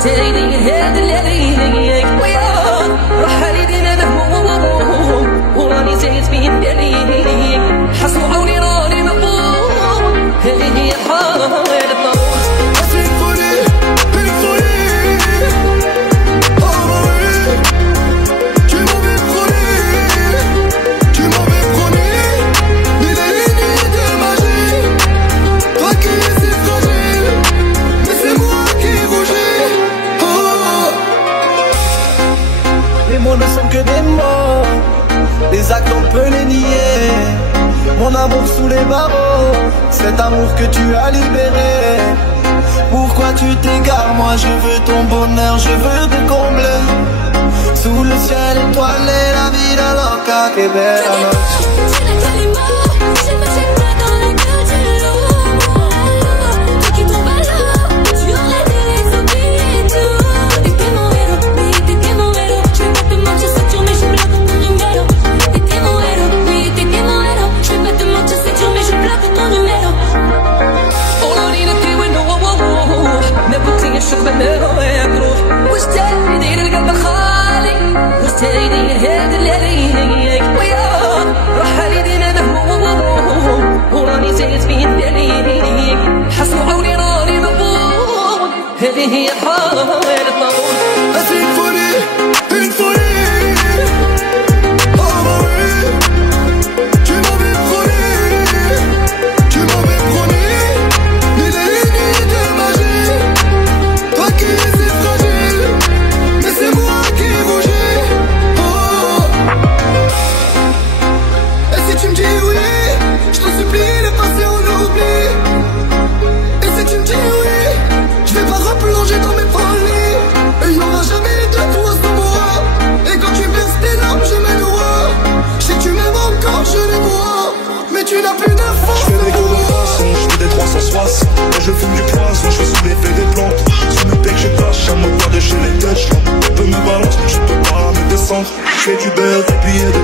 واستعيدي هاد الليالي ويا رحالي دينا الهموم وراني زايد في الدليل حسوا عوني راني مغموم هذه هي الحالة الطموح Ne sont que des mots, les actes on peut les nier. Mon amour sous les barreaux, cet amour que tu as libéré. Pourquoi tu t'égares? Moi je veux ton bonheur, je veux te combler. Sous le ciel étoilé, la vida loca, que bella noche. واستعيدي للقلب خالي واستعيدي هاد الليالي ويا رحالي دينا الهموم وراني زايد في الدليل حسوا عوني راني مغموم هذه هي الحالة الطموح. Tu n'as plus de force. Je fais des collaborations, je fais des 360. Moi je fume du poison, je suis sous l'effet des plantes. Sur mes pecs j'ai pas, un moteur de chez les Dutch. Tu peux me balancer, mais je peux pas me descendre. Je fais du beurre, des billets de